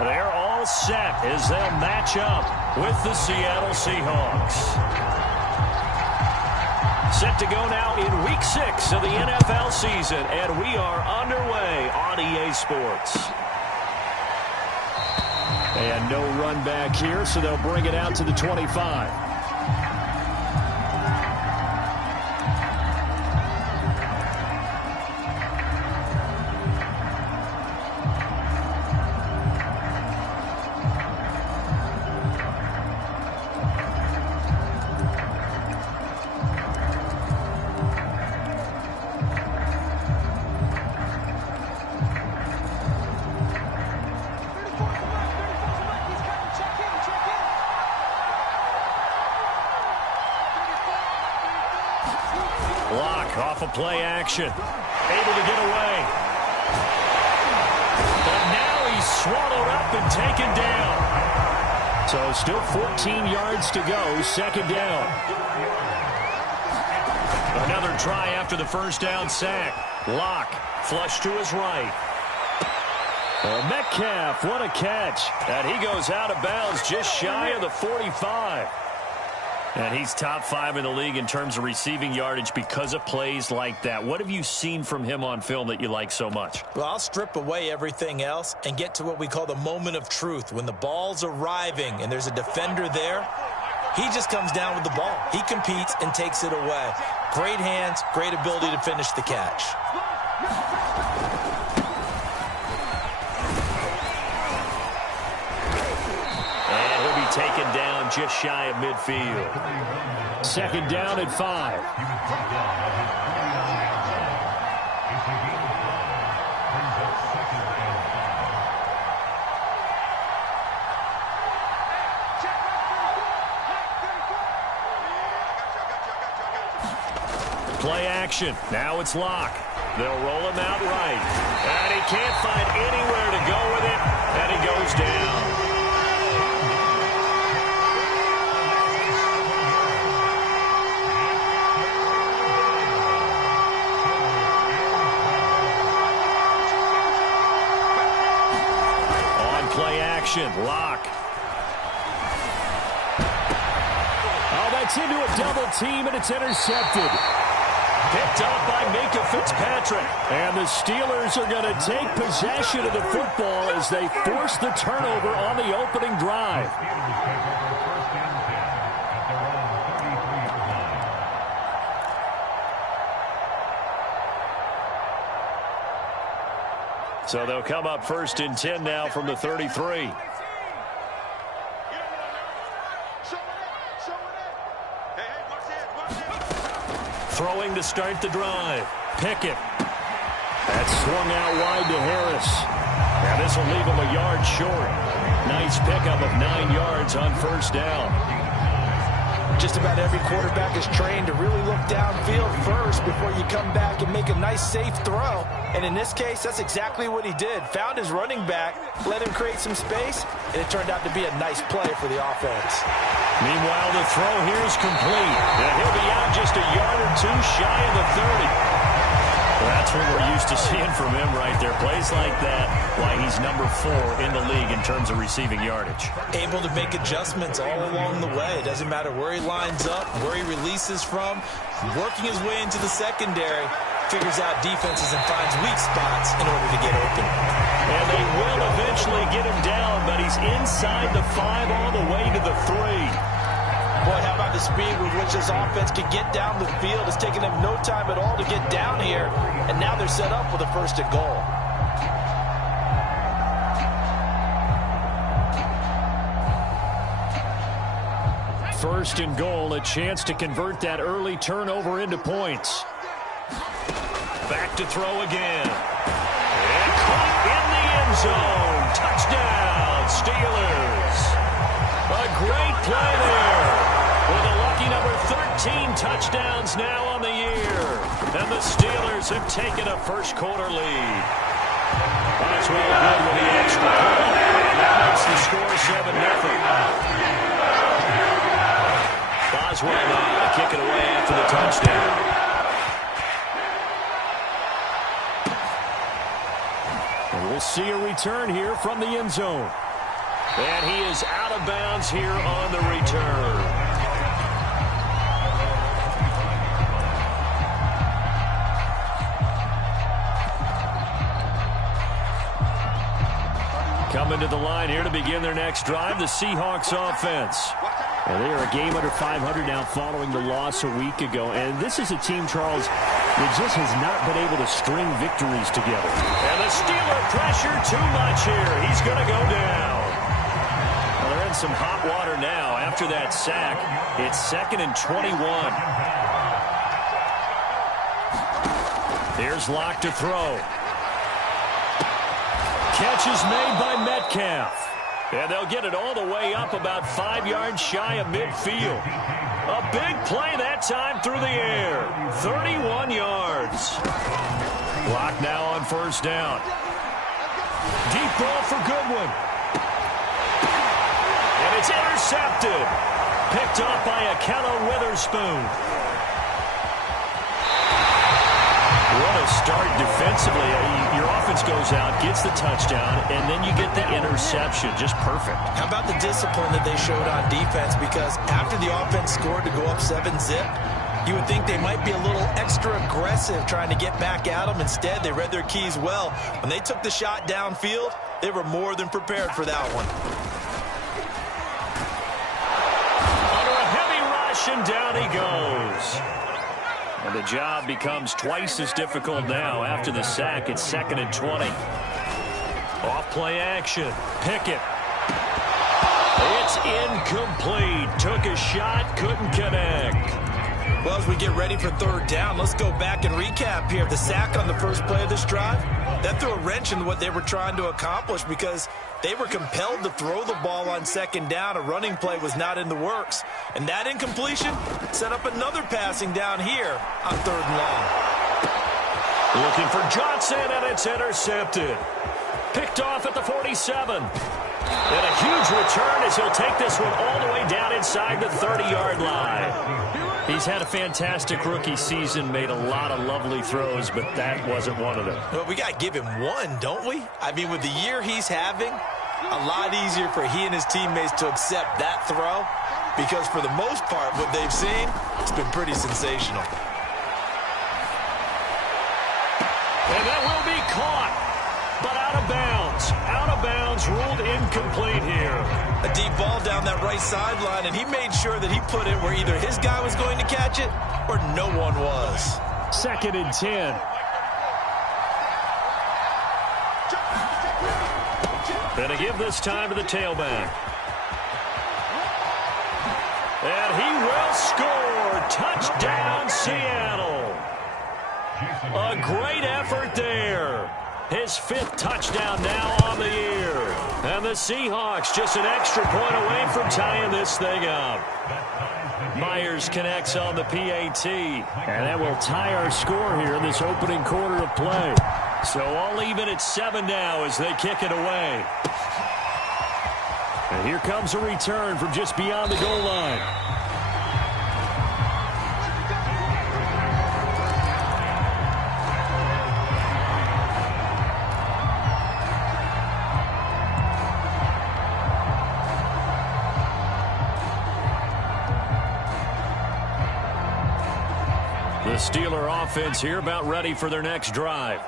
They're all set as they'll match up with the Seattle Seahawks. Set to go now in Week 6 of the NFL season, and we are underway on EA Sports. And no run back here, so they'll bring it out to the 25. Off of play action. Able to get away. But now he's swallowed up and taken down. So still 14 yards to go. Second down. Another try after the first down sack. Locke flush to his right. Metcalf, what a catch. And he goes out of bounds just shy of the 45. And he's top 5 in the league in terms of receiving yardage because of plays like that. What have you seen from him on film that you like so much? Well, I'll strip away everything else and get to what we call the moment of truth. When the ball's arriving and there's a defender there, he just comes down with the ball. He competes and takes it away. Great hands, great ability to finish the catch. Taken down just shy of midfield. Second down at 5. Play action. Now it's Locke. They'll roll him out right. And he can't find anywhere to go with it. And he goes down. Locke. Oh, that's into a double team, and it's intercepted. Picked up by Minkah Fitzpatrick. And the Steelers are going to take possession of the football as they force the turnover on the opening drive. So they'll come up first and 10 now from the 33. Throwing to start the drive. Pickett. That's swung out wide to Harris. And this will leave him a yard short. Nice pickup of 9 yards on first down. Just about every quarterback is trained to really look downfield first before you come back and make a nice, safe throw. And in this case, that's exactly what he did. Found his running back, let him create some space, and it turned out to be a nice play for the offense. Meanwhile, the throw here is complete. And he'll be out just a yard or two shy of the 30. Well, that's what we're used to seeing from him right there. Plays like that, why he's number 4 in the league in terms of receiving yardage. Able to make adjustments all along the way. It doesn't matter where he lines up, where he releases from. Working his way into the secondary, figures out defenses and finds weak spots in order to get open. And they will eventually get him down, but he's inside the 5 all the way to the 3. Boy, how about the speed with which this offense can get down the field? It's taken them no time at all to get down here, and now they're set up with a first and goal. First and goal, a chance to convert that early turnover into points. Back to throw again. And caught in the end zone. Touchdown, Steelers. A great play there. With a lucky number 13 touchdowns now on the year. And the Steelers have taken a first-quarter lead. Boswell good with the extra point. That makes the score 7-0. Boswell now to kick it away after the touchdown. And we'll see a return here from the end zone. And he is out of bounds here on the return. Coming to the line here to begin their next drive, the Seahawks offense. And they are a game under 500 now following the loss a week ago. And this is a team, Charles, that just has not been able to string victories together. And the Steeler pressure too much here. He's going to go down. Well, they're in some hot water now after that sack. It's 2nd and 21. Here's Locke to throw. Catch is made by Metcalf. And they'll get it all the way up about 5 yards shy of midfield. A big play that time through the air. 31 yards. Locke now on first down. Deep ball for Goodwin. And it's intercepted. Picked off by Akello Witherspoon. What a start defensively. Your offense goes out, gets the touchdown, and then you get the interception. Just perfect. How about the discipline that they showed on defense? Because after the offense scored to go up 7-zip, you would think they might be a little extra aggressive trying to get back at them. Instead, they read their keys well. When they took the shot downfield, they were more than prepared for that one. Under a heavy rush, and down he goes. And the job becomes twice as difficult now after the sack. It's 2nd and 20. Off play action. Pickett. It's incomplete. Took a shot, couldn't connect. Well, as we get ready for third down, let's go back and recap here. The sack on the first play of this drive, that threw a wrench in what they were trying to accomplish because they were compelled to throw the ball on second down. A running play was not in the works. And that incompletion set up another passing down here on 3rd and long. Looking for Johnson, and it's intercepted. Picked off at the 47. And a huge return as he'll take this one all the way down inside the 30-yard line. He's had a fantastic rookie season, made a lot of lovely throws, but that wasn't one of them. Well, we got to give him one, don't we? I mean, with the year he's having, a lot easier for he and his teammates to accept that throw because for the most part, what they've seen, it's been pretty sensational. And that will be caught, but out of bounds. Out of bounds, ruled incomplete here. A deep ball down that right sideline, and he made sure that he put it where either his guy was going to catch it or no one was. 2nd and 10. Gonna give this time to the tailback. And he will score. Touchdown, Seattle. A great effort there. His 5th touchdown now on the year. And the Seahawks just an extra point away from tying this thing up. Myers connects on the PAT. And that will tie our score here in this opening quarter of play. So all even at 7 now as they kick it away. And here comes a return from just beyond the goal line. The Steeler offense here about ready for their next drive.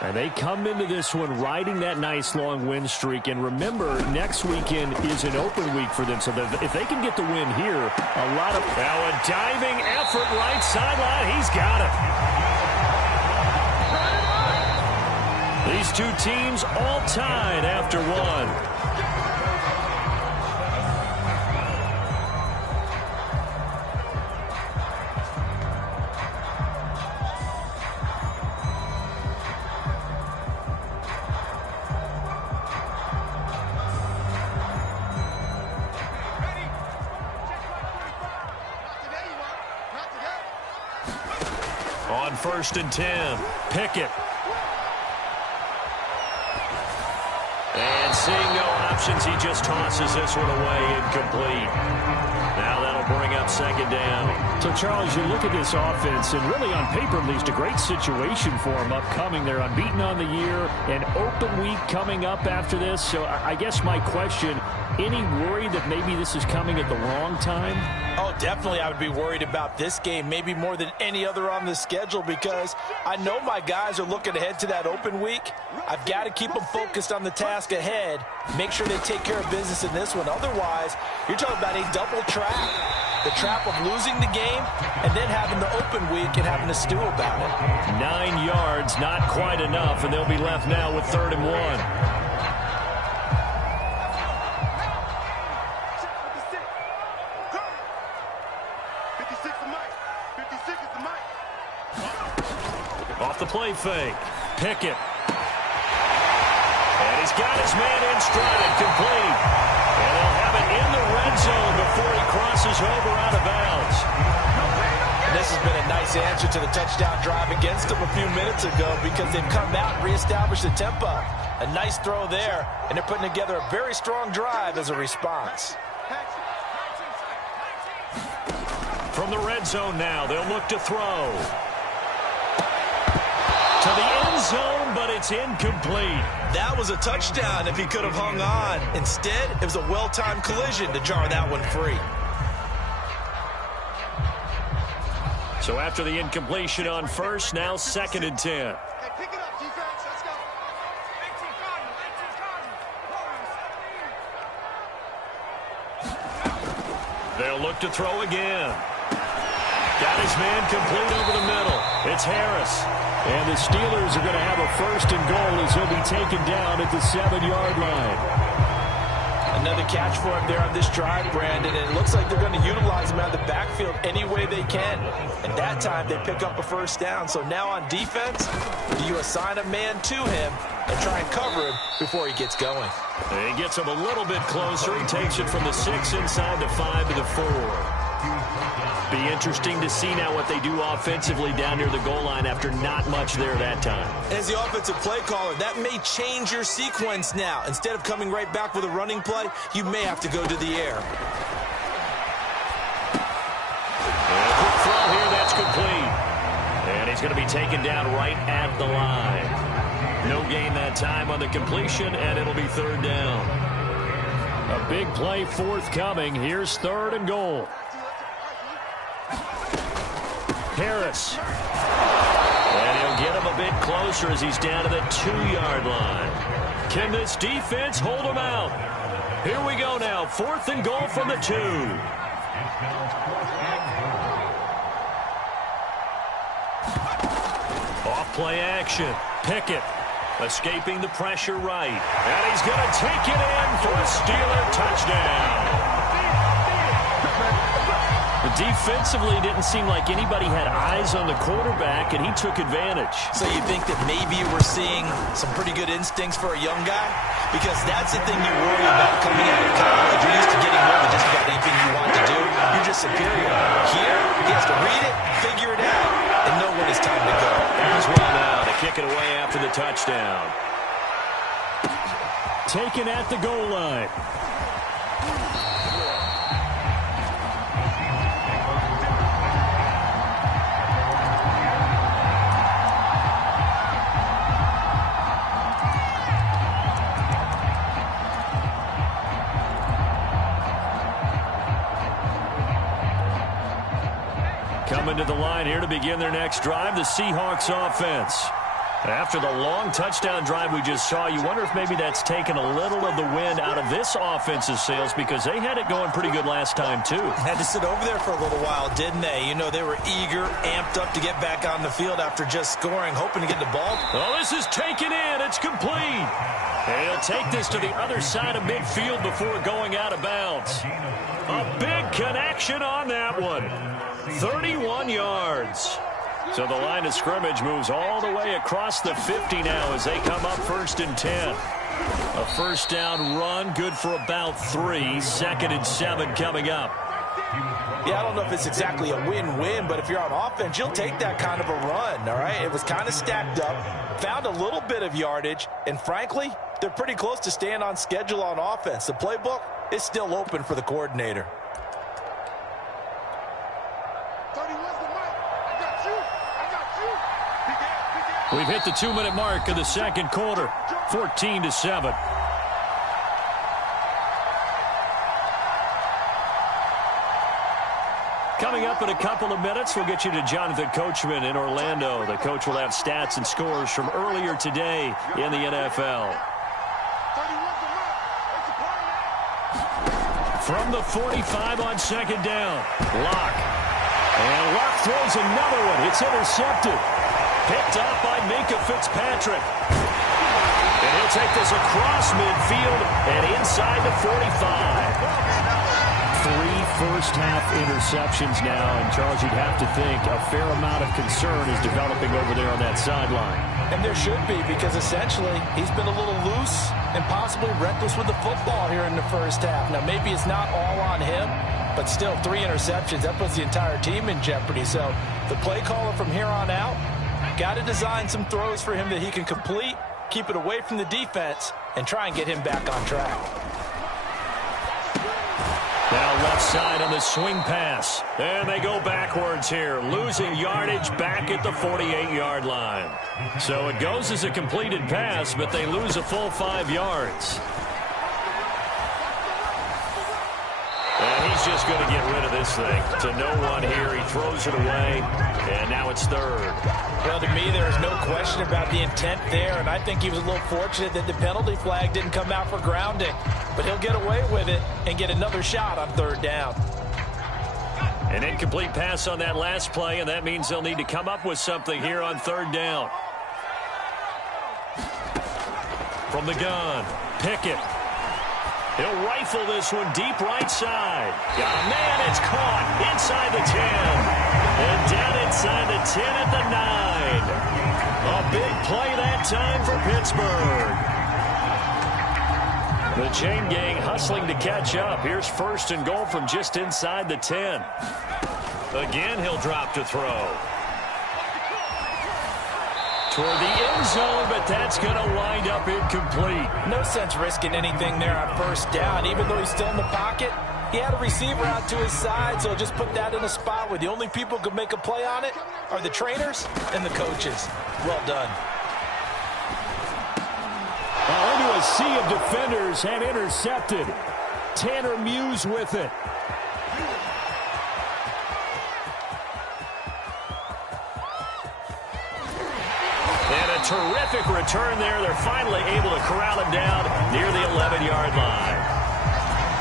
And they come into this one riding that nice long win streak. And remember, next weekend is an open week for them. So if they can get the win here, a lot of... Now a diving effort right sideline. He's got it. These two teams all tied after one. On 1st and 10, Pickett. And seeing no options. He just tosses this one away, incomplete. Now that'll bring up second down. So, Charles, you look at this offense, and really on paper, at least, a great situation for them upcoming. They're unbeaten on the year, an open week coming up after this. So I guess my question, any worry that maybe this is coming at the wrong time? Oh, definitely I would be worried about this game, maybe more than any other on the schedule, because I know my guys are looking ahead to that open week. I've got to keep them focused on the task ahead, make sure they take care of business in this one. Otherwise, you're talking about a double trap. The trap of losing the game and then having the open week and having to stew about it. 9 yards, not quite enough, and they'll be left now with 3rd and 1. Off the play fake. Pickett. And he's got his man in stride, complete. And they'll have it in the red zone before he crosses over out of bounds. And this has been a nice answer to the touchdown drive against them a few minutes ago because they've come out and reestablished the tempo. A nice throw there, and they're putting together a very strong drive as a response. From the red zone now, they'll look to throw. To the end zone, but it's incomplete. That was a touchdown if he could have hung on. Instead, it was a well-timed collision to jar that one free. So after the incompletion on first, now 2nd and 10. They'll look to throw again. Got his man complete over the middle. It's Harris. And the Steelers are going to have a 1st and goal as he'll be taken down at the 7-yard line. Another catch for him there on this drive, Brandon, and it looks like they're going to utilize him out of the backfield any way they can. And that time they pick up a 1st down. So now on defense, do you assign a man to him and try and cover him before he gets going? He gets him a little bit closer. He takes it from the 6 inside the 5 to the 4. Be interesting to see now what they do offensively down near the goal line after not much there that time. As the offensive play caller, that may change your sequence now. Instead of coming right back with a running play, you may have to go to the air. And a quick throw here, that's complete. And he's going to be taken down right at the line. No gain that time on the completion, and it'll be 3rd down. A big play forthcoming. Here's 3rd and goal. Harris. And he'll get him a bit closer as he's down to the 2-yard line. Can this defense hold him out? Here we go now. 4th and goal from the 2. Off play action. Pickett escaping the pressure right. And he's going to take it in for a Steeler touchdown. Defensively, it didn't seem like anybody had eyes on the quarterback, and he took advantage. So you think that maybe we're seeing some pretty good instincts for a young guy? Because that's the thing you worry about coming out of college. You're used to getting more than just about anything you want to do. You're just superior. Here, he has to read it, figure it out, and know when it's time to go. As well now to kick it away after the touchdown. Taken at the goal line. Coming to the line here to begin their next drive, the Seahawks offense. After the long touchdown drive we just saw, you wonder if maybe that's taken a little of the wind out of this offense's sails because they had it going pretty good last time, too. Had to sit over there for a little while, didn't they? You know, they were eager, amped up to get back on the field after just scoring, hoping to get the ball. Oh, this is taken in. It's complete. And he'll take this to the other side of midfield before going out of bounds. A big connection on that one. 31 yards. So the line of scrimmage moves all the way across the 50 now as they come up 1st and 10. A 1st down run, good for about 3. 2nd and 7 coming up. Yeah, I don't know if it's exactly a win-win, but if you're on offense, you'll take that kind of a run, all right? It was kind of stacked up, found a little bit of yardage, and frankly, they're pretty close to staying on schedule on offense. The playbook is still open for the coordinator. We've hit the 2-minute mark of the second quarter, 14-7. Coming up in a couple of minutes, we'll get you to Jonathan Coachman in Orlando. The coach will have stats and scores from earlier today in the NFL. From the 45 on second down, Locke. And Locke throws another one. It's intercepted. Picked up by Minkah Fitzpatrick. And he'll take this across midfield and inside the 45. 3 first-half interceptions now, and Charles, you'd have to think a fair amount of concern is developing over there on that sideline. And there should be, because essentially he's been a little loose and possibly reckless with the football here in the first half. Now, maybe it's not all on him, but still 3 interceptions. That puts the entire team in jeopardy. So the play caller from here on out got to design some throws for him that he can complete, keep it away from the defense, and try and get him back on track. Now left side on the swing pass. And they go backwards here, losing yardage back at the 48-yard line. So it goes as a completed pass, but they lose a full 5 yards. And he's just going to get rid of this thing. To no one here, he throws it away, and now it's third. Well, to me, there's no question about the intent there, and I think he was a little fortunate that the penalty flag didn't come out for grounding. But he'll get away with it and get another shot on third down. An incomplete pass on that last play, and that means they'll need to come up with something here on third down. From the gun, Pickett. He'll rifle this one deep right side. Got a man, it's caught inside the 10. And down inside the 10 at the 9. A big play that time for Pittsburgh. The chain gang hustling to catch up. Here's first and goal from just inside the 10. Again, he'll drop to throw. Toward the end zone, but that's going to wind up incomplete. No sense risking anything there on first down. Even though he's still in the pocket, he had a receiver out to his side, so just put that in a spot where the only people who can make a play on it are the trainers and the coaches. Well done. Into a sea of defenders and intercepted. Tanner Muse with it. And a terrific return there. They're finally able to corral him down near the 11-yard line.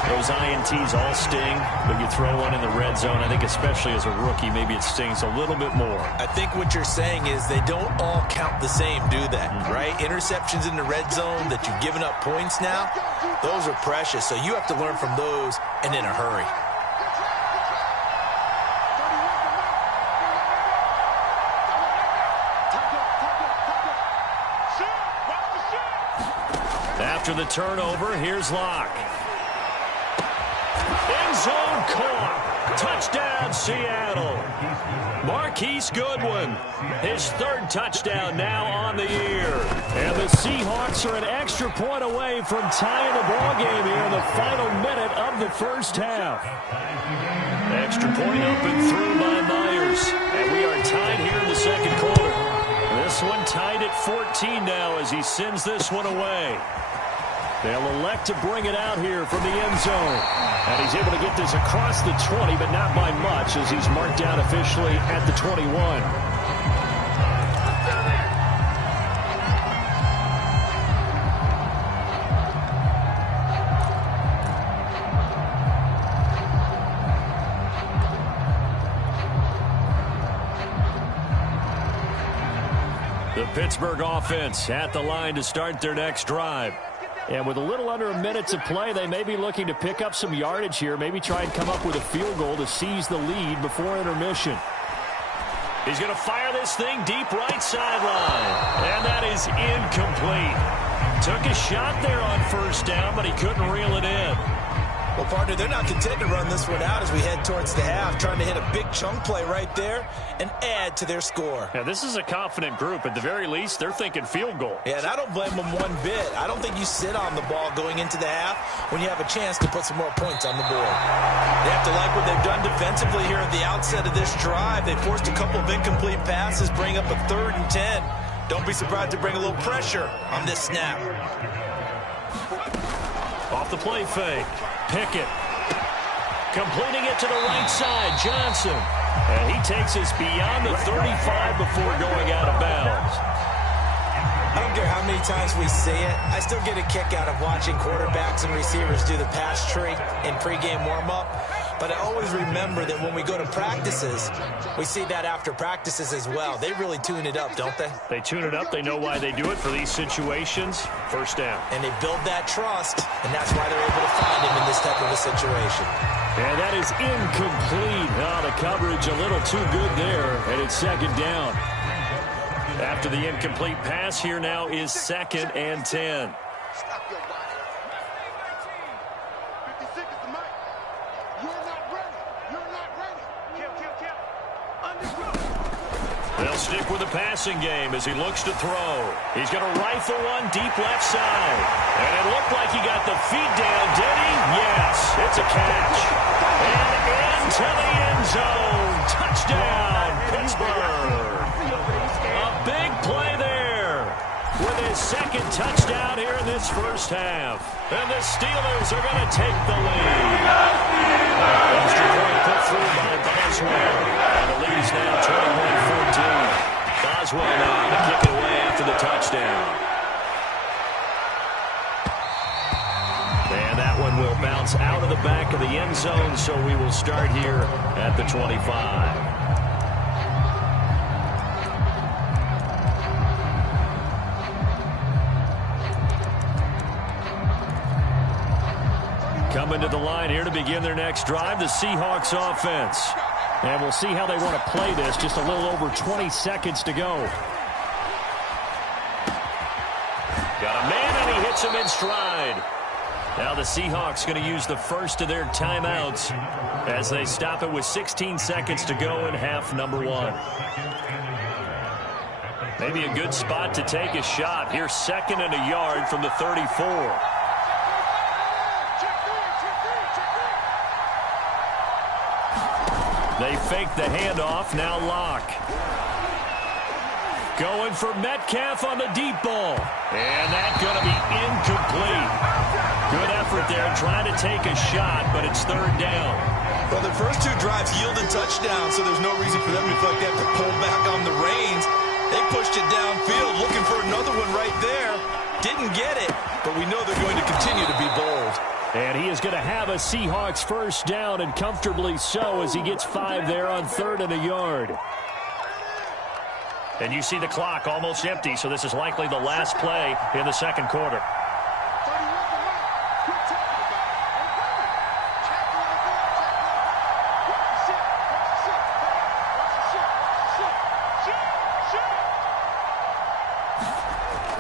Those INTs all sting, but you throw one in the red zone. I think especially as a rookie, maybe it stings a little bit more. I think what you're saying is they don't all count the same, do they? Right? Interceptions in the red zone that you've given up points now, those are precious. So you have to learn from those and in a hurry. After the turnover, here's Locke. End zone caught. Touchdown, Seattle. Marquise Goodwin, his 3rd touchdown now on the year. And the Seahawks are an extra point away from tying the ballgame here in the final minute of the first half. Extra point up and through by Myers. And we are tied here in the second quarter. This one tied at 14 now as he sends this one away. They'll elect to bring it out here from the end zone. And he's able to get this across the 20, but not by much as he's marked down officially at the 21. The Pittsburgh offense at the line to start their next drive. And with a little under a minute to play, they may be looking to pick up some yardage here, maybe try and come up with a field goal to seize the lead before intermission. He's going to fire this thing deep right sideline. And that is incomplete. Took a shot there on first down, but he couldn't reel it in. Well, partner, they're not content to run this one out as we head towards the half, trying to hit a big chunk play right there and add to their score. Yeah, this is a confident group. At the very least, they're thinking field goal. Yeah, and I don't blame them one bit. I don't think you sit on the ball going into the half when you have a chance to put some more points on the board. They have to like what they've done defensively here at the outset of this drive. They forced a couple of incomplete passes, bring up a 3rd and 10. Don't be surprised to bring a little pressure on this snap. Off the play fake. Pickett. Completing it to the right side. Johnson. And he takes us beyond the 35 before going out of bounds. I don't care how many times we see it. I still get a kick out of watching quarterbacks and receivers do the pass tree in pregame warm-up. But I always remember that when we go to practices, we see that after practices as well. They really tune it up, don't they? They tune it up. They know why they do it for these situations. First down. And they build that trust, and that's why they're able to find him in this type of a situation. And that is incomplete. Oh, the coverage a little too good there, and it's 2nd down. After the incomplete pass, here now is 2nd and 10. They'll stick with the passing game as he looks to throw. He's going to rifle one deep left side. And it looked like he got the feet down, did he? Yes, it's a catch. And into the end zone. Touchdown, Pittsburgh. A big play there with his 2nd touchdown here in this first half. And the Steelers are going to take the lead. Extra point put through by Boswell. And the lead is now 21-14. Boswell now to kick it away after the touchdown. And that one will bounce out of the back of the end zone, so we will start here at the 25. Coming to the line here to begin their next drive, the Seahawks offense. And we'll see how they want to play this. Just a little over 20 seconds to go. Got a man, and he hits him in stride. Now the Seahawks going to use the first of their timeouts as they stop it with 16 seconds to go in half number 1. Maybe a good spot to take a shot. Here's 2nd and a yard from the 34. They fake the handoff. Now Locke. Going for Metcalf on the deep ball. And that's going to be incomplete. Good effort there trying to take a shot, but it's 3rd down. Well, the first 2 drives yielded touchdowns, so there's no reason for them to feel like they have to pull back on the reins. They pushed it downfield, looking for another one right there. Didn't get it, but we know they're going to continue to be bold. And he is going to have a Seahawks first down, and comfortably so, as he gets 5 there on 3rd and a yard. And you see the clock almost empty, so this is likely the last play in the 2nd quarter.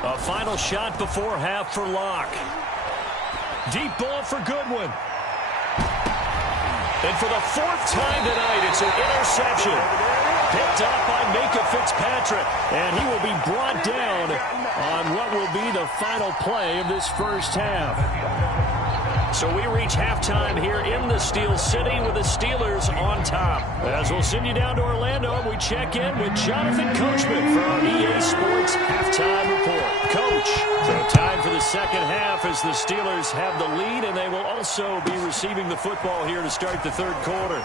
A final shot before half for Locke. Deep ball for Goodwin. And for the 4th time tonight, it's an interception. Picked up by Minka Fitzpatrick. And he will be brought down on what will be the final play of this first half. So we reach halftime here in the Steel City with the Steelers on top. As we'll send you down to Orlando, we check in with Jonathan Coachman for our EA Sports Halftime Report. Coach, so time for the 2nd half as the Steelers have the lead, and they will also be receiving the football here to start the 3rd quarter.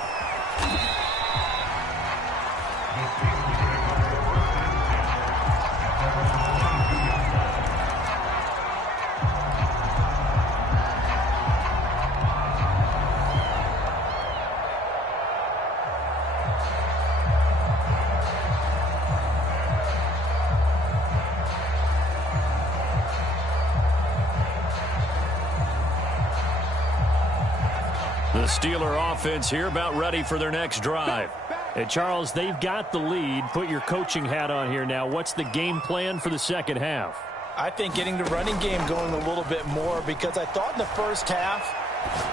The Steeler offense here about ready for their next drive. And Charles, they've got the lead. Put your coaching hat on here now. What's the game plan for the 2nd half? I think getting the running game going a little bit more, because I thought in the first half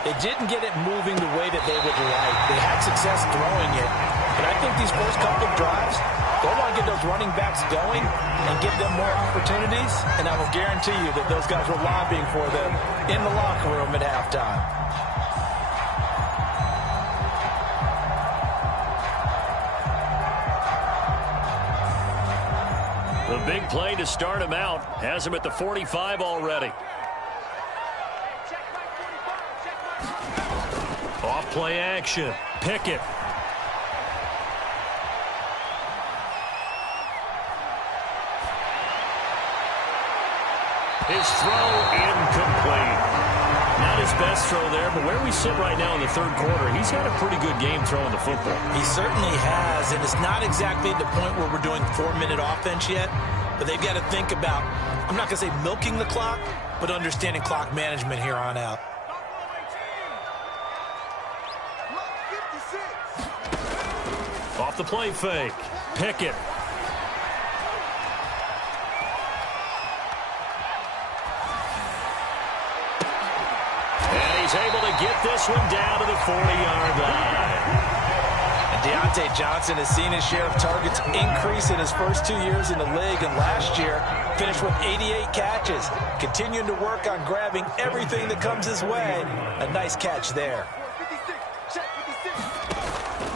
They didn't get it moving the way that they would like. They had success throwing it. But I think these first couple of drives, they want to get those running backs going and give them more opportunities. And I will guarantee you that those guys were lobbying for them in the locker room at halftime. The big play to start him out has him at the 45 already. Off play action. Pickett. His throw incomplete. Not his best throw there, but where we sit right now in the third quarter, he's had a pretty good game throwing the football. He certainly has, and it's not exactly at the point where we're doing 4-minute offense yet, but they've got to think about, I'm not going to say milking the clock, but understanding clock management here on out. Off the play fake. Pickett. And he's able to get this one down to the 40-yard line. And Deontay Johnson has seen his share of targets increase in his first 2 years in the league, and last year finished with 88 catches. Continuing to work on grabbing everything that comes his way. A nice catch there.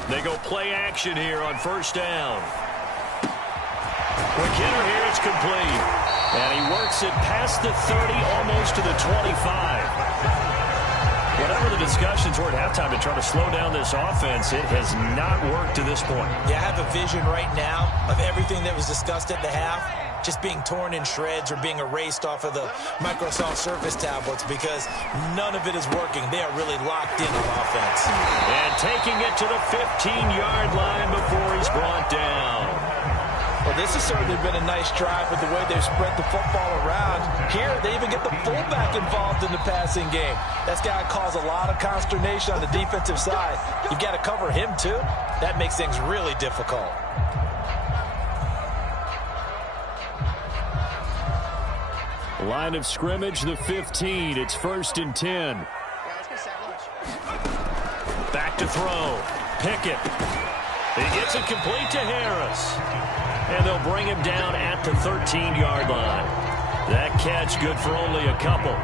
They go play action here on first down. Quick hitter here, it's complete. And he works it past the 30, almost to the 25. Whatever the discussions were at halftime to try to slow down this offense, it has not worked to this point. Yeah, I have a vision right now of everything that was discussed at the half just being torn in shreds or being erased off of the Microsoft Surface tablets because none of it is working. They are really locked in on offense. And taking it to the 15-yard line before he's brought down. Well, this has certainly been a nice drive with the way they've spread the football around. Here, they even get the fullback involved in the passing game. That's got to cause a lot of consternation on the defensive side. You've got to cover him, too. That makes things really difficult. Line of scrimmage, the 15. It's 1st and 10. Back to throw. Pickett. He gets it complete to Harris. And they'll bring him down at the 13-yard line. That catch good for only a couple.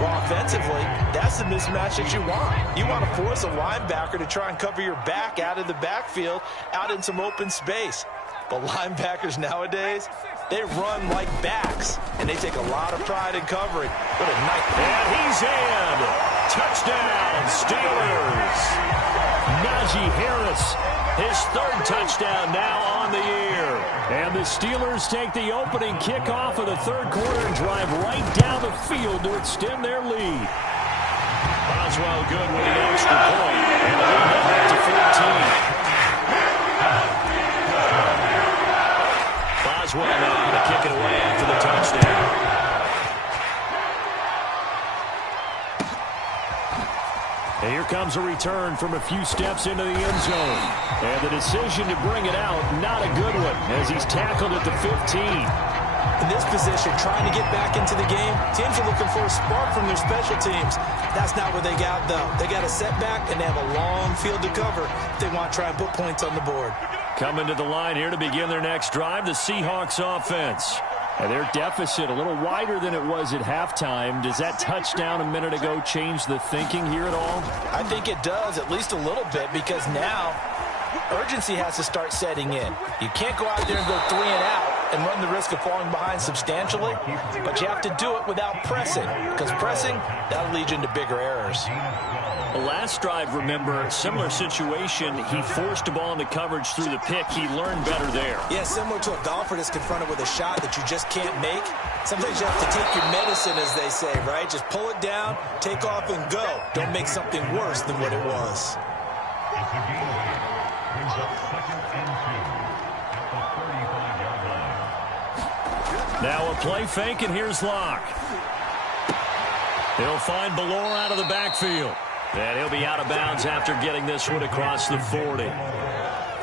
Well, offensively, that's the mismatch that you want. You want to force a linebacker to try and cover your back out of the backfield, out in some open space. But linebackers nowadays, they run like backs, and they take a lot of pride in covering. What a nice play. And he's in. Touchdown, Steelers. Najee Harris, his third touchdown now on the year. And the Steelers take the opening kickoff of the third quarter and drive right down the field to extend their lead. Boswell good with the extra point, and the lead up to 14. Boswell now to kick it away after the touchdown. And here comes a return from a few steps into the end zone. And the decision to bring it out, not a good one, as he's tackled at the 15. In this position, trying to get back into the game, teams are looking for a spark from their special teams. That's not what they got, though. They got a setback, and they have a long field to cover if they want to try and put points on the board. Coming to the line here to begin their next drive, the Seahawks offense. And their deficit a little wider than it was at halftime. Does that touchdown a minute ago change the thinking here at all? I think it does, at least a little bit, because now urgency has to start setting in. You can't go out there and go 3 and out and run the risk of falling behind substantially, but you have to do it without pressing, because pressing, that'll lead you into bigger errors. The last drive, remember, similar situation. He forced a ball into coverage through the pick. He learned better there. Yeah, similar to a golfer that's confronted with a shot that you just can't make. Sometimes you have to take your medicine, as they say, right? Just pull it down, take off, and go. Don't make something worse than what it was. Now a play fake, and here's Locke. He'll find Ballore out of the backfield. And he'll be out of bounds after getting this one across the 40.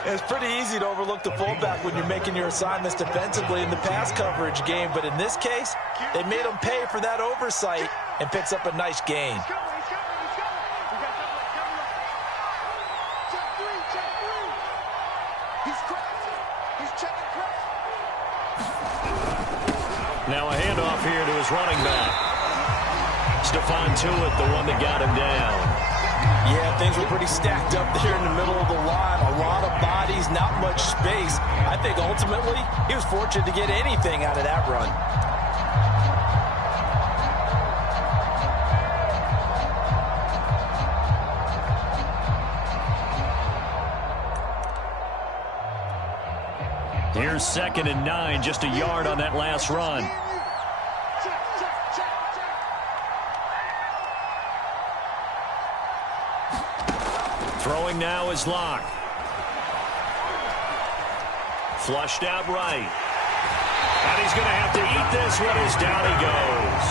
It's pretty easy to overlook the fullback when you're making your assignments defensively in the pass coverage game. But in this case, they made him pay for that oversight and picks up a nice gain. Now a handoff here to his running back. Stephon Tuitt, the one that got him down. Yeah, things were pretty stacked up there in the middle of the line. A lot of bodies, not much space. I think ultimately he was fortunate to get anything out of that run. Here's 2nd and 9, just a yard on that last run. Throwing now is Locke. Flushed out right. And he's going to have to eat this one as down he goes.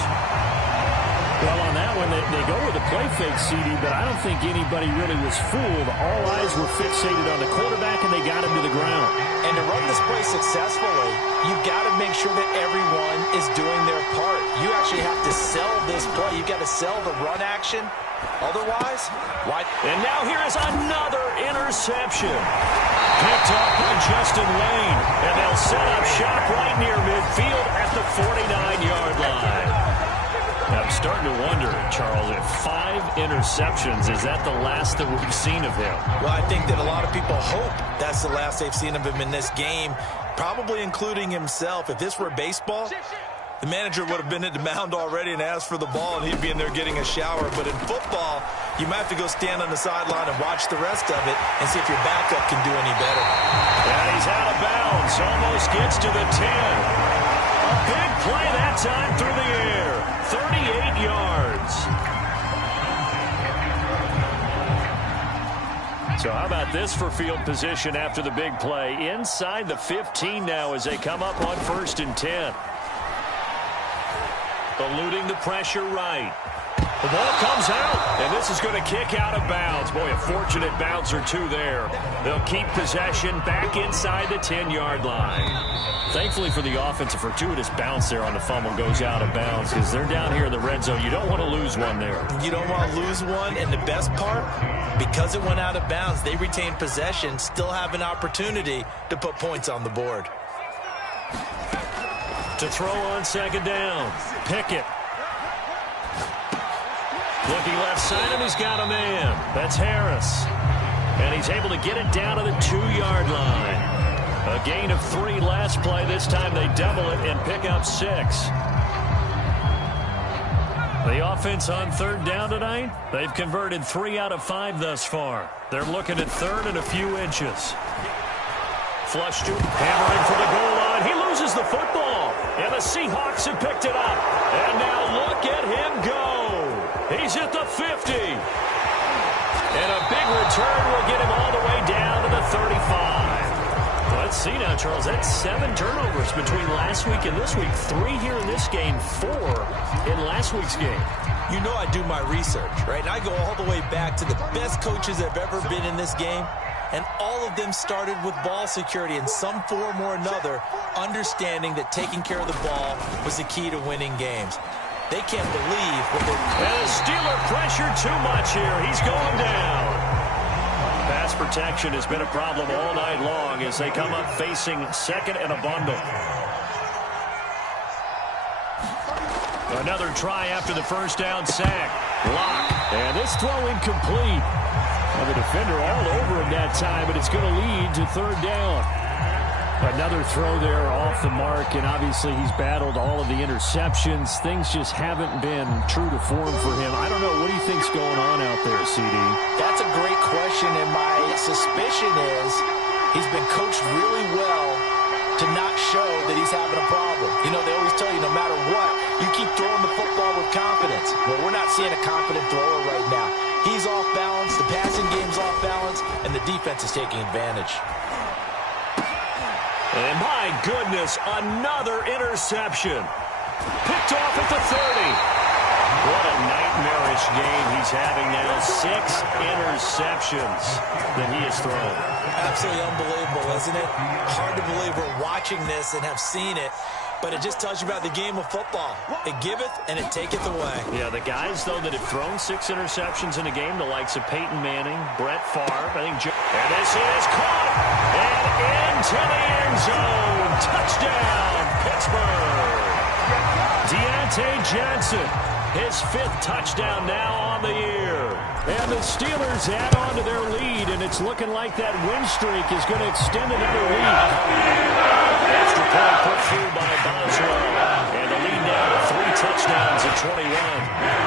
Well, on that one, they go with a play fake, CD, but I don't think anybody really was fooled. All eyes were fixated on the quarterback, and they got him to the ground. And to run this play successfully, you've got to make sure that everyone is doing their part. You actually have to sell this play. You've got to sell the run action. Otherwise, why? And now here is another interception. Picked off by Justin Lane. And they'll set up shop right near midfield at the 49-yard line. I'm starting to wonder, Charles, if 5 interceptions, is that the last that we've seen of him? Well, I think that a lot of people hope that's the last they've seen of him in this game, probably including himself. If this were baseball, the manager would have been at the mound already and asked for the ball, and he'd be in there getting a shower. But in football, you might have to go stand on the sideline and watch the rest of it and see if your backup can do any better. And he's out of bounds, almost gets to the 10. A big play that time through the air. 38 yards. So how about this for field position after the big play? Inside the 15 now as they come up on 1st and 10. Eluding the pressure right. The ball comes out, and this is going to kick out of bounds. Boy, a fortunate bounce or two there. They'll keep possession back inside the 10-yard line. Thankfully for the offense, a fortuitous bounce there on the fumble goes out of bounds because they're down here in the red zone. You don't want to lose one there. You don't want to lose one, and the best part, because it went out of bounds, they retain possession, still have an opportunity to put points on the board. To throw on 2nd down, Pickett. Looking left side, and he's got a man. That's Harris. And he's able to get it down to the 2-yard line. A gain of 3 last play. This time they double it and pick up 6. The offense on 3rd down tonight, they've converted 3 out of 5 thus far. They're looking at 3rd and a few inches. Flush to hammering for the goal line. He loses the football. And the Seahawks have picked it up. And now look at him go. He's at the 50. And a big return will get him all the way down to the 35. Let's see now, Charles. That's 7 turnovers between last week and this week. 3 here in this game, 4 in last week's game. You know I do my research, right? And I go all the way back to the best coaches that have ever been in this game. And all of them started with ball security in some form or another, understanding that taking care of the ball was the key to winning games. They can't believe what they're... And the Steeler pressure too much here. He's going down. Pass protection has been a problem all night long as they come up facing 2nd and a bundle. Another try after the 1st down sack. Lock. And this throw incomplete. Well, the defender all over him that time, but it's going to lead to 3rd down. Another throw there off the mark, and obviously he's battled all of the interceptions. Things just haven't been true to form for him. I don't know. What do you think's going on out there, CD? That's a great question, and my suspicion is he's been coached really well to not show that he's having a problem. You know, they always tell you no matter what, you keep throwing the football with confidence. Well, we're not seeing a confident thrower right now. He's off balance, the passing game's off balance, and the defense is taking advantage. And my goodness, another interception. Picked off at the 30. What a nightmarish game he's having now. 6 interceptions that he has thrown. Absolutely unbelievable, isn't it? Hard to believe we're watching this and have seen it. but it just tells you about the game of football. It giveth and it taketh away. Yeah, the guys, though, that have thrown 6 interceptions in a game, the likes of Peyton Manning, Brett Favre, and this is caught and into the end zone. Touchdown, Pittsburgh. Deontay Johnson, his 5th touchdown now on the year. And the Steelers add on to their lead, and it's looking like that win streak is going to extend another week. Extra point put through by Boswell. And the lead now to 3 touchdowns at 21.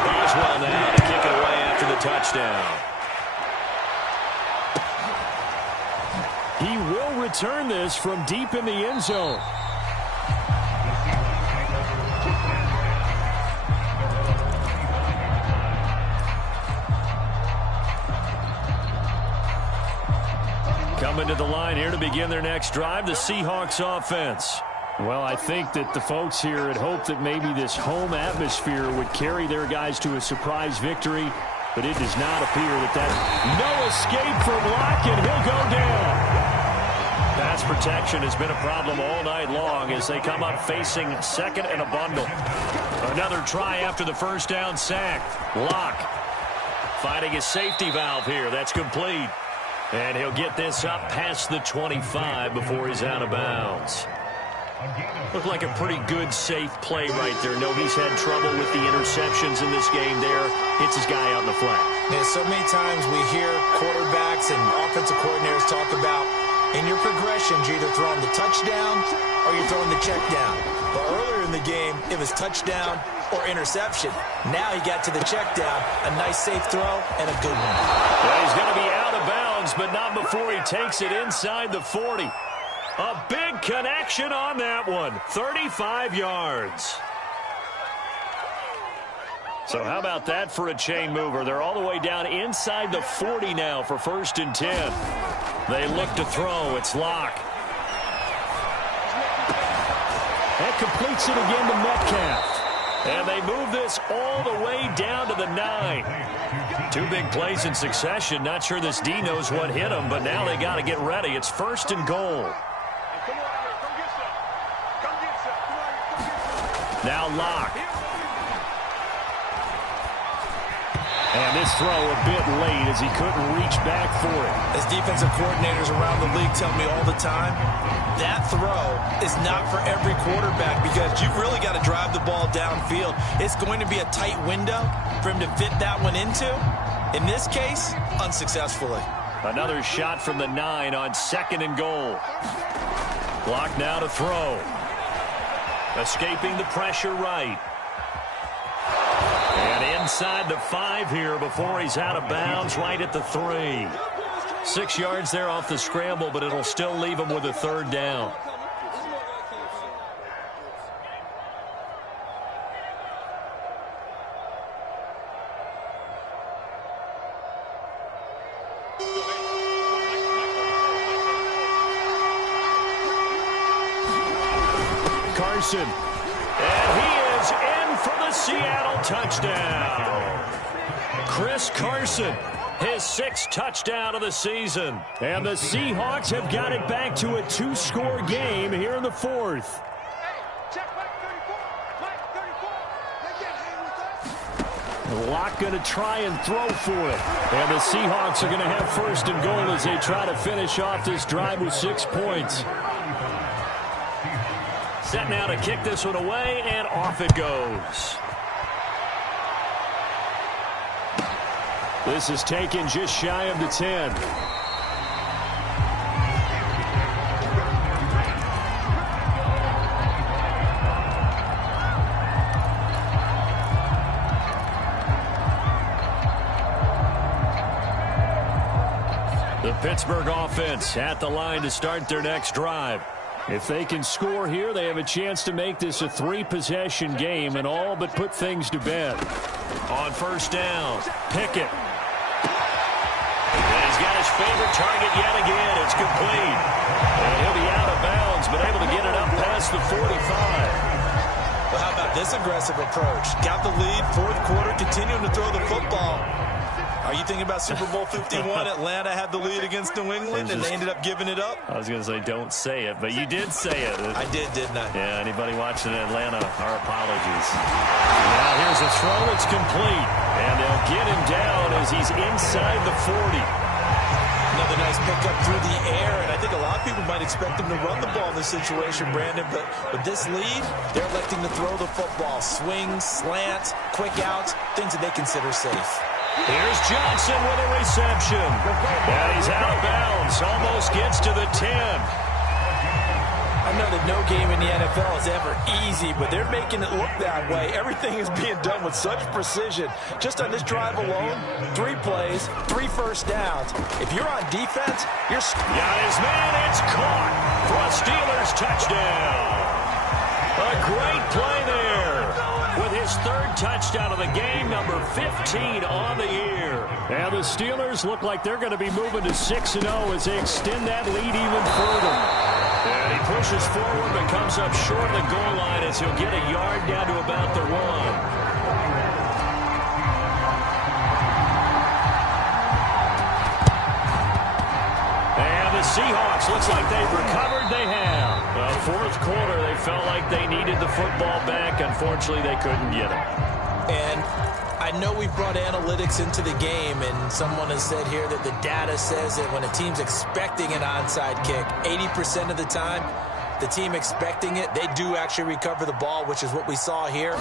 Boswell now to kick it away after the touchdown. He will return this from deep in the end zone. Coming to the line here to begin their next drive, the Seahawks offense. Well, I think that the folks here had hoped that maybe this home atmosphere would carry their guys to a surprise victory, but it does not appear that no escape from Locke, and he'll go down. Pass protection has been a problem all night long as they come up facing second and a bundle. Another try after the first down sack. Locke finding his safety valve here. That's complete. And he'll get this up past the 25 before he's out of bounds. Looked like a pretty good, safe play right there. No, he's had trouble with the interceptions in this game there. Hits his guy out in the flat. Yeah, so many times we hear quarterbacks and offensive coordinators talk about in your progressions, you're either throwing the touchdown or you're throwing the check down. But earlier in the game, it was touchdown or interception. Now he got to the check down. A nice safe throw and a good one. Well, he's going to be out of bounds, but not before he takes it inside the 40. A big connection on that one. 35 yards. So how about that for a chain mover? They're all the way down inside the 40 now for 1st and 10. They look to throw. It's Locke. That completes it again to Metcalf. And they move this all the way down to the 9. 2 big plays in succession. Not sure this D knows what hit him, but now they got to get ready. It's 1st and goal. Now Locke. And this throw a bit late as he couldn't reach back for it. As defensive coordinators around the league tell me all the time, that throw is not for every quarterback because you've really got to drive the ball downfield. It's going to be a tight window for him to fit that one into. In this case, unsuccessfully. Another shot from the 9 on 2nd and goal. Locke now to throw. Escaping the pressure right. And inside the 5 here before he's out of bounds right at the 3. 6 yards there off the scramble, but it'll still leave him with a 3rd down. Carson. And he is in for the Seattle touchdown. Chris Carson, his 6th touchdown of the season. And the Seahawks have got it back to a 2-score game here in the 4th. Locke going to try and throw for it. And the Seahawks are going to have 1st and goal as they try to finish off this drive with 6 points. Set now to kick this one away, and off it goes. This is taken just shy of the 10. The Pittsburgh offense at the line to start their next drive. If they can score here, they have a chance to make this a 3-possession game and all but put things to bed. On 1st down, Pickett. And he's got his favorite target yet again. It's complete. And he'll be out of bounds, but able to get it up past the 45. Well, how about this aggressive approach? Got the lead, 4th quarter, continuing to throw the football. Are you thinking about Super Bowl 51? Atlanta had the lead against New England, and they ended up giving it up? I was going to say, don't say it, but you did say it. I did, didn't I? Yeah, anybody watching Atlanta, our apologies. Now here's a throw. It's complete. And they'll get him down as he's inside the 40. Another nice pickup through the air, and I think a lot of people might expect him to run the ball in this situation, Brandon, but with this lead, they're electing to throw the football. Swings, slants, quick outs, things that they consider safe. Here's Johnson with a reception. And he's out of bounds, almost gets to the 10. I know that no game in the NFL is ever easy, but they're making it look that way. Everything is being done with such precision. Just on this drive alone, 3 plays, 3 first downs. If you're on defense, you're... Got his man, it's caught for a Steelers touchdown. A great play there with his 3rd touchdown of the game, number 15 on the year. And the Steelers look like they're going to be moving to 6-0 as they extend that lead even further. And he pushes forward but comes up short of the goal line as he'll get a yard down to about the 1. And the Seahawks, looks like they've recovered. They have. Fourth quarter, they felt like they needed the football back. Unfortunately, they couldn't get it. And I know we brought analytics into the game, and someone has said here that the data says that when a team's expecting an onside kick, 80% of the time, the team expecting it, they do actually recover the ball, which is what we saw here.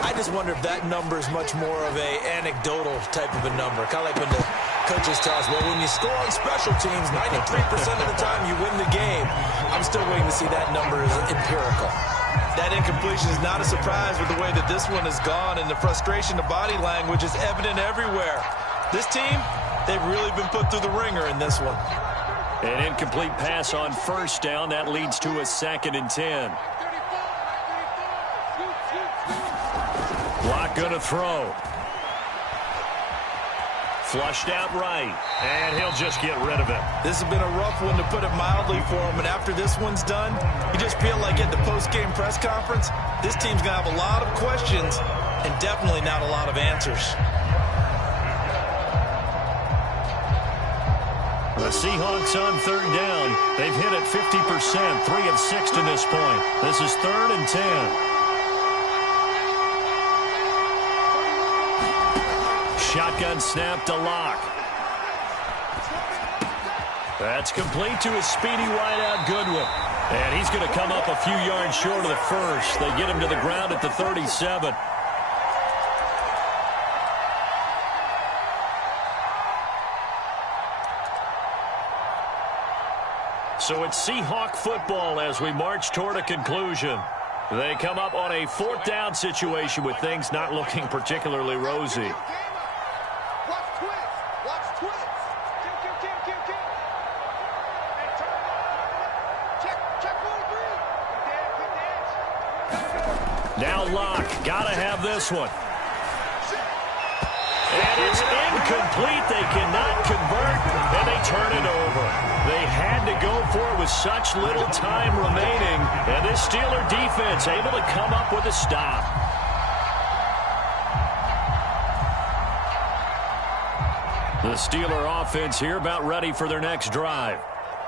I just wonder if that number is much more of a anecdotal type of a number. Kind of like when the coaches tell us, well, when you score on special teams, 93% of the time you win the game. I'm still waiting to see that number is empirical. That incompletion is not a surprise with the way that this one has gone, and the frustration, the body language is evident everywhere. This team, they've really been put through the ringer in this one. An incomplete pass on first down. That leads to a 2nd and 10. Block going to throw. Flushed out right, and he'll just get rid of it. This has been a rough one, to put it mildly, for him, and after this one's done, you just feel like at the post-game press conference, this team's going to have a lot of questions and definitely not a lot of answers. The Seahawks on 3rd down. They've hit it 50%, 3 of 6 to this point. This is 3rd and 10. Shotgun snap to Locke. That's complete to his speedy wideout Goodwin. And he's going to come up a few yards short of the first. They get him to the ground at the 37. So it's Seahawk football as we march toward a conclusion. They come up on a 4th down situation with things not looking particularly rosy. Now Locke, gotta have this one. And it's incomplete. They cannot convert, and they turn it over. They had to go for it with such little time remaining, and this Steeler defense able to come up with a stop. The Steeler offense here about ready for their next drive.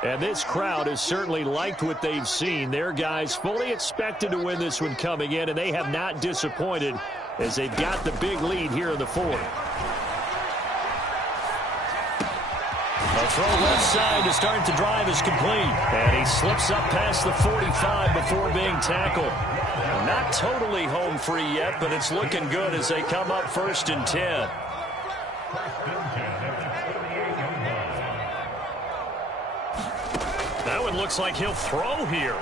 And this crowd has certainly liked what they've seen. Their guys fully expected to win this one coming in, and they have not disappointed as they've got the big lead here in the 4th. A throw left side to start the drive is complete. And he slips up past the 45 before being tackled. Not totally home free yet, but it's looking good as they come up 1st and 10. That one looks like he'll throw here.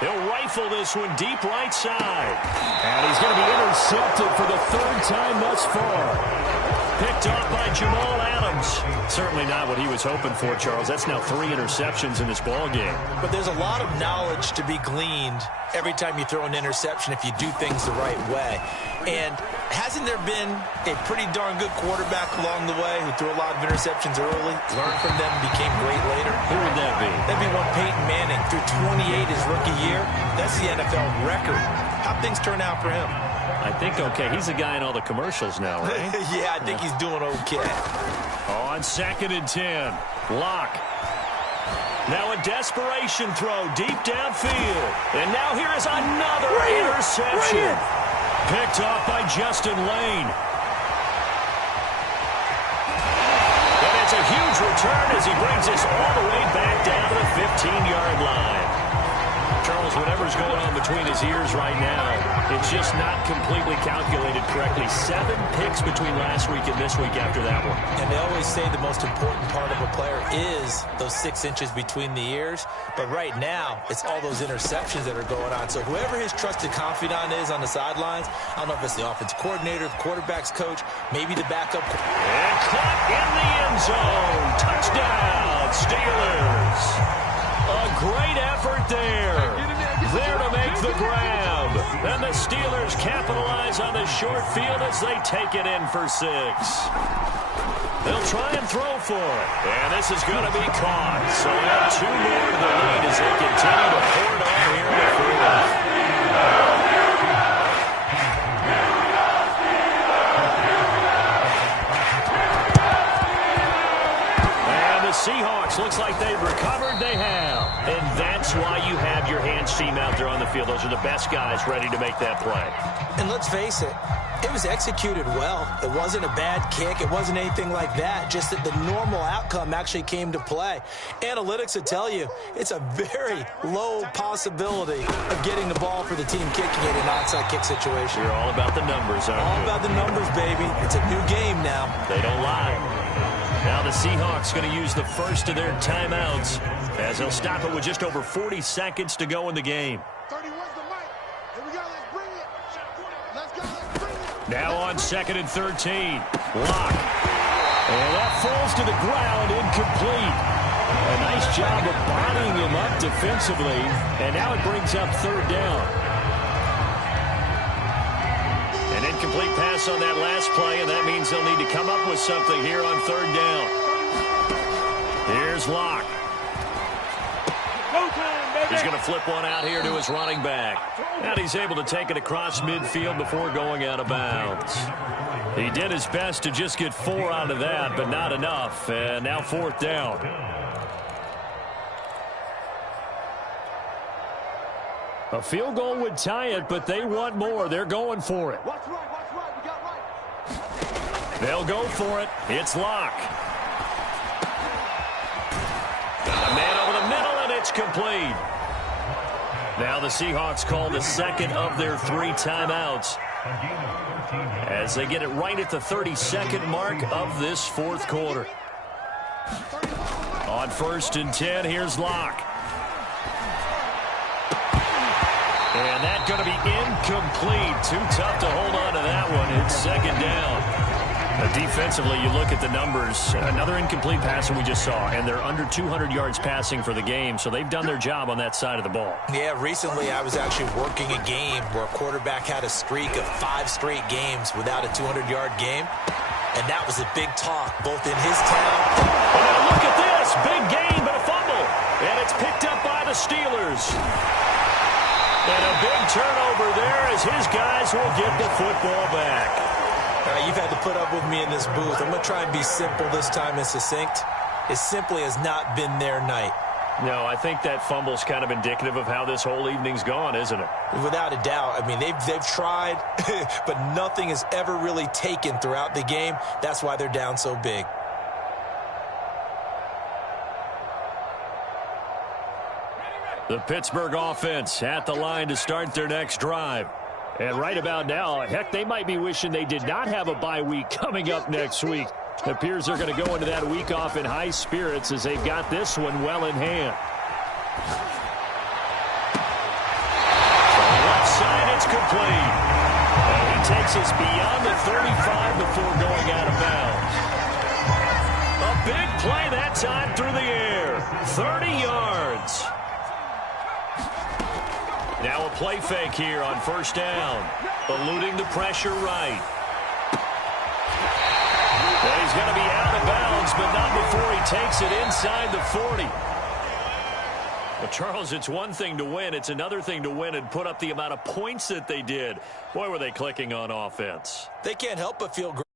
He'll rifle this one deep right side. And he's going to be intercepted for the 3rd time thus far. Picked off by Jamal Adams. Certainly not what he was hoping for, Charles. That's now 3 interceptions in this ballgame. But there's a lot of knowledge to be gleaned every time you throw an interception if you do things the right way. And hasn't there been a pretty darn good quarterback along the way who threw a lot of interceptions early, learned from them, and became great later? Who would that be? That'd be one Peyton Manning. Threw 28 his rookie year. That's the NFL record. How'd things turn out for him? I think okay. He's the guy in all the commercials now, right? Yeah, I think he's doing okay. On 2nd and 10, Locke. Now a desperation throw deep downfield. And now here is another interception. Picked off by Justin Lane. And it's a huge return as he brings us all the way back down to the 15-yard line. Charles, whatever's going on between his ears right now, it's just not completely calculated correctly. 7 picks between last week and this week after that one. And they always say the most important part of a player is those 6 inches between the ears. But right now, it's all those interceptions that are going on. So whoever his trusted confidant is on the sidelines, I don't know if it's the offensive coordinator, the quarterback's coach, maybe the backup. And caught in the end zone. Touchdown, Steelers. A great effort there. There to make the grab. And the Steelers capitalize on the short field as they take it in for 6. They'll try and throw for it. And this is going to be caught. So add 2 more to the lead as they continue to pour it on here in the 4th. Seahawks, looks like they've recovered. They have. And that's why you have your hands team out there on the field. Those are the best guys ready to make that play. And let's face it, it was executed well. It wasn't a bad kick. It wasn't anything like that. Just that the normal outcome actually came to play. Analytics will tell you it's a very low possibility of getting the ball for the team kicking it in an onside kick situation. You're all about the numbers, aren't you? All about the numbers, baby. It's a new game now. They don't lie. Now the Seahawks going to use the first of their timeouts as they'll stop it with just over 40 seconds to go in the game. 30, where's the mic? Here we go, let's bring it. Let's go, let's bring it. Now on 2nd and 13, Locke. And that falls to the ground, incomplete. A nice job of bodying him up defensively, and now it brings up 3rd down. An incomplete pass on that last play, and that means they'll need to come up with something here on 3rd down. Here's Locke. He's going to flip one out here to his running back. And he's able to take it across midfield before going out of bounds. He did his best to just get 4 out of that, but not enough. And now 4th down. A field goal would tie it, but they want more. They're going for it. Watch right, we got right. They'll go for it. It's Locke. Got a man over the middle, and it's complete. Now the Seahawks call the 2nd of their 3 timeouts as they get it right at the 32nd mark of this 4th quarter. On 1st and 10, here's Locke. And that's going to be incomplete. Too tough to hold on to that one. It's 2nd down. Defensively, you look at the numbers. Another incomplete pass that we just saw, and they're under 200 yards passing for the game, so they've done their job on that side of the ball. Yeah, recently I was actually working a game where a quarterback had a streak of 5 straight games without a 200-yard game, and that was a big talk, both in his town. Oh, look at this. Big gain, but a fumble. And it's picked up by the Steelers. And a big turnover there as his guys will get the football back. You've had to put up with me in this booth. I'm going to try and be simple this time and succinct. It simply has not been their night. No, I think that fumble's kind of indicative of how this whole evening's gone, isn't it? Without a doubt. I mean, they've tried, but nothing is ever really taken throughout the game. That's why they're down so big. The Pittsburgh offense at the line to start their next drive. And right about now, heck, they might be wishing they did not have a bye week coming up next week. It appears they're going to go into that week off in high spirits as they've got this one well in hand. From the left side, it's complete. And he takes us beyond the 35 before going out of bounds. A big play that time through the air. 30 yards. Now a play fake here on 1st down. Eluding the pressure right. And he's going to be out of bounds, but not before he takes it inside the 40. Well, Charles, it's one thing to win. It's another thing to win and put up the amount of points that they did. Boy, were they clicking on offense. They can't help but feel great.